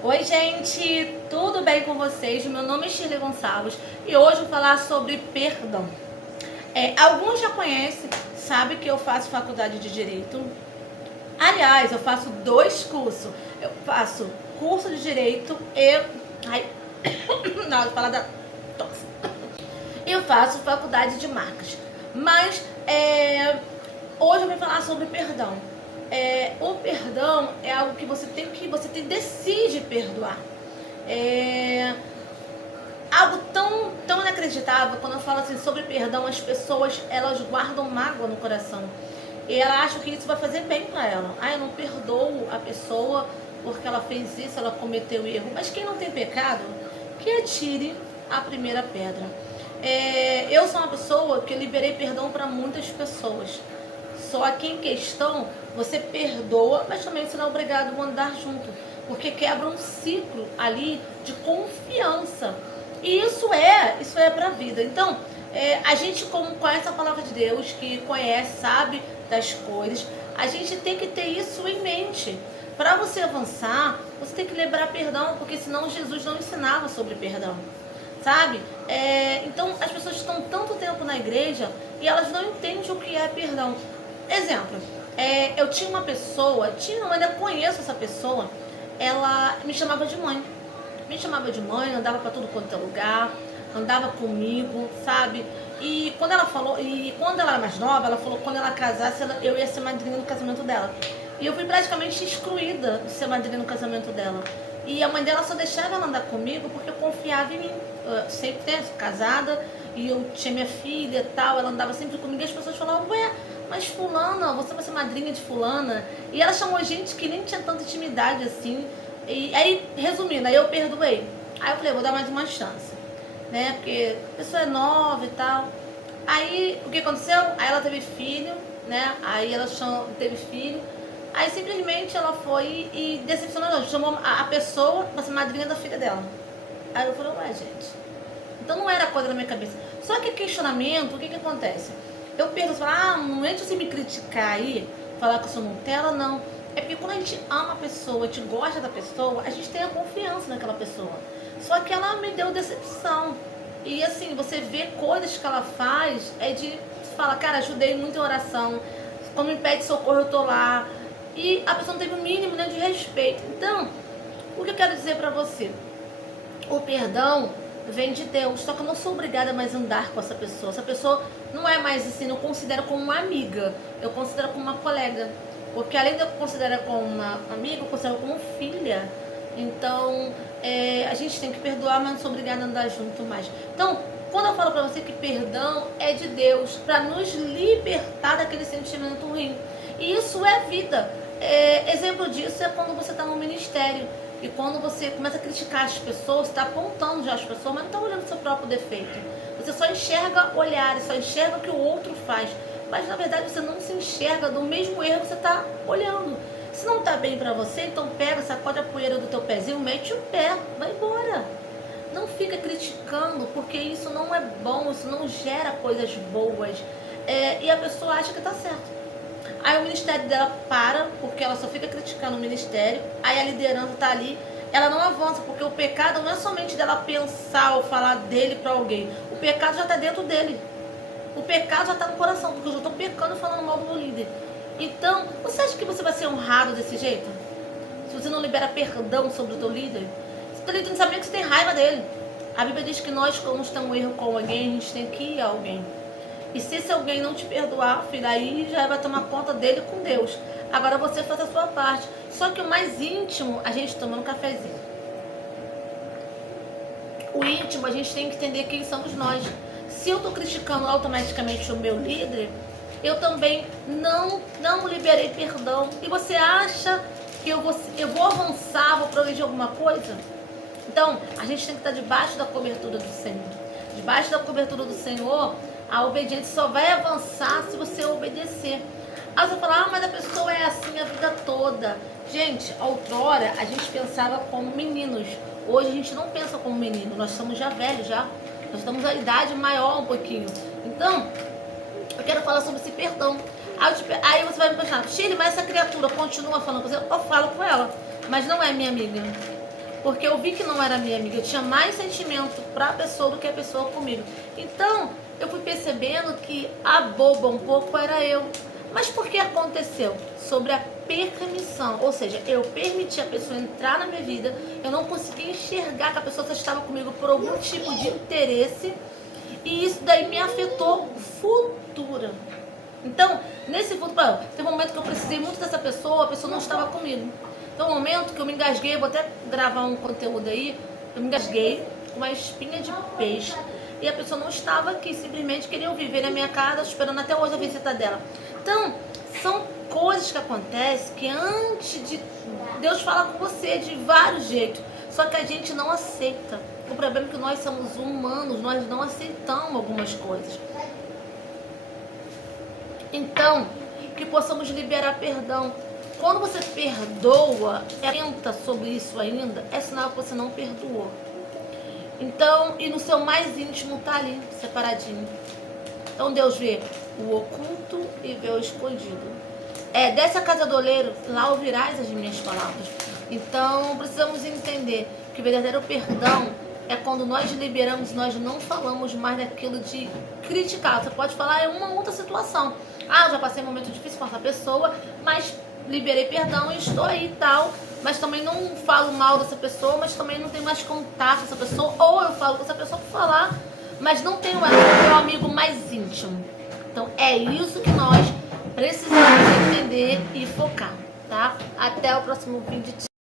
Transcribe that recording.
Oi, gente, tudo bem com vocês? Meu nome é Shirley Gonçalves e hoje eu vou falar sobre perdão. Alguns já conhecem, sabem que eu faço faculdade de Direito. Aliás, eu faço dois cursos. Eu faço curso de Direito e... Ai, não, vou falar da tosse. Eu faço faculdade de Marcas. Mas hoje eu vou falar sobre perdão. O perdão é algo que você decide perdoar. Algo tão inacreditável. Quando eu falo assim sobre perdão, as pessoas elas guardam mágoa no coração e ela acha que isso vai fazer bem para ela. Eu não perdoo a pessoa porque ela fez isso, ela cometeu erro. Mas quem não tem pecado, que atire a primeira pedra. Eu sou uma pessoa que liberei perdão para muitas pessoas. Só que em questão, você perdoa, mas também você não é obrigado a andar junto, porque quebra um ciclo ali de confiança. E isso é pra vida. Então, a gente como conhece a palavra de Deus, que conhece, sabe das coisas, a gente tem que ter isso em mente. Para você avançar, você tem que lembrar perdão, porque senão Jesus não ensinava sobre perdão. Sabe? Então as pessoas estão tanto tempo na igreja e elas não entendem o que é perdão. Exemplo, eu tinha uma pessoa, eu ainda conheço essa pessoa, ela me chamava de mãe. Andava pra tudo quanto é lugar, andava comigo, sabe? E quando ela era mais nova, ela falou que quando ela casasse, eu ia ser madrinha do casamento dela. E eu fui praticamente excluída de ser madrinha no casamento dela. E a mãe dela só deixava ela andar comigo porque eu confiava em mim. Eu sempre casada e eu tinha minha filha e tal, ela andava sempre comigo e as pessoas falavam, ué, mas fulana, você vai ser madrinha de fulana. E ela chamou gente que nem tinha tanta intimidade assim. E aí, resumindo, aí eu perdoei. Aí eu falei, vou dar mais uma chance, né? Porque a pessoa é nova e tal. Aí, o que aconteceu? Aí ela teve filho, né? Aí ela teve filho. Aí simplesmente ela foi e decepcionou, chamou a pessoa para ser madrinha da filha dela. Aí eu falei, ué, gente. Então não era coisa na minha cabeça. Só que questionamento, o que acontece? Eu penso, não é de você me criticar aí, falar que eu sou Nutella, não. É porque quando a gente ama a pessoa, a gente gosta da pessoa, a gente tem a confiança naquela pessoa. Só que ela me deu decepção. E assim, você vê coisas que ela faz, você fala, cara, ajudei muito em oração. Quando me pede socorro, eu tô lá. E a pessoa não teve o mínimo, né, de respeito. Então, o que eu quero dizer pra você? O perdão vem de Deus, só que eu não sou obrigada mais a andar com essa pessoa. Essa pessoa não é mais assim, eu considero como uma amiga, eu considero como uma colega. Porque além de eu considerar como uma amiga, eu considero como filha. Então, a gente tem que perdoar, mas não sou obrigada a andar junto mais. Então, quando eu falo pra você que perdão é de Deus, pra nos libertar daquele sentimento ruim. E isso é vida. Exemplo disso é quando você tá no ministério. E quando você começa a criticar as pessoas, você está apontando já as pessoas, mas não está olhando o seu próprio defeito. Você só enxerga olhares, só enxerga o que o outro faz. Mas na verdade você não se enxerga do mesmo erro que você está olhando. Se não está bem para você, então pega, sacode a poeira do teu pezinho, mete o pé, vai embora. Não fica criticando, porque isso não é bom, isso não gera coisas boas. E a pessoa acha que está certo. Aí o ministério dela para, porque ela só fica criticando o ministério. Aí a liderança tá ali, ela não avança, porque o pecado não é somente dela pensar ou falar dele para alguém. O pecado já tá dentro dele. O pecado já tá no coração, porque eu já tô pecando e falando mal do meu líder. Então, você acha que você vai ser honrado desse jeito? Se você não libera perdão sobre o teu líder? Se o teu líder não sabe nem que você tem raiva dele. A Bíblia diz que nós, quando temos um erro com alguém, a gente tem que ir a alguém. E se esse alguém não te perdoar, filho, aí já vai tomar conta dele com Deus. Agora você faz a sua parte. Só que o mais íntimo, a gente toma um cafezinho. O íntimo, a gente tem que entender quem somos nós. Se eu estou criticando automaticamente o meu líder, eu também não liberei perdão. E você acha que eu vou avançar, vou progredir alguma coisa? Então, a gente tem que estar debaixo da cobertura do Senhor. Debaixo da cobertura do Senhor, a obediência só vai avançar se você obedecer. Aí você fala, mas a pessoa é assim a vida toda. Gente, outrora a gente pensava como meninos. Hoje a gente não pensa como menino. Nós somos já velhos, já. Nós estamos a idade maior um pouquinho. Então, eu quero falar sobre esse perdão. Aí você vai me perguntar, Shirley, mas essa criatura continua falando com você? Eu falo com ela, mas não é minha amiga. Porque eu vi que não era minha amiga. Eu tinha mais sentimento pra pessoa do que a pessoa comigo. Então, eu fui percebendo que a boba um pouco era eu. Mas por que aconteceu? Sobre a permissão. Ou seja, eu permiti a pessoa entrar na minha vida. Eu não conseguia enxergar que a pessoa só estava comigo por algum tipo de interesse. E isso daí me afetou futura. Então, nesse futuro, teve um momento que eu precisei muito dessa pessoa, a pessoa não estava comigo. Então, um momento que eu me engasguei, eu vou até gravar um conteúdo aí, eu me engasguei com uma espinha de peixe e a pessoa não estava aqui, simplesmente queriam viver na minha casa, esperando até hoje a visita dela. Então, são coisas que acontecem que antes de Deus fala com você de vários jeitos, só que a gente não aceita. O problema é que nós somos humanos, nós não aceitamos algumas coisas. Então, que possamos liberar perdão. Quando você perdoa, tenta sobre isso ainda, é sinal que você não perdoou. Então, e no seu mais íntimo tá ali, separadinho. Então Deus vê o oculto e vê o escondido. Desce a casa do oleiro, lá ouvirás as minhas palavras. Então, precisamos entender que o verdadeiro perdão é quando nós liberamos, nós não falamos mais daquilo de criticar. Você pode falar em uma outra situação. Eu já passei um momento difícil com essa pessoa, mas liberei perdão e estou aí e tal. Mas também não falo mal dessa pessoa, mas também não tenho mais contato com essa pessoa. Ou eu falo com essa pessoa por falar, mas não tenho ela como meu amigo mais íntimo. Então é isso que nós precisamos entender e focar, tá? Até o próximo vídeo.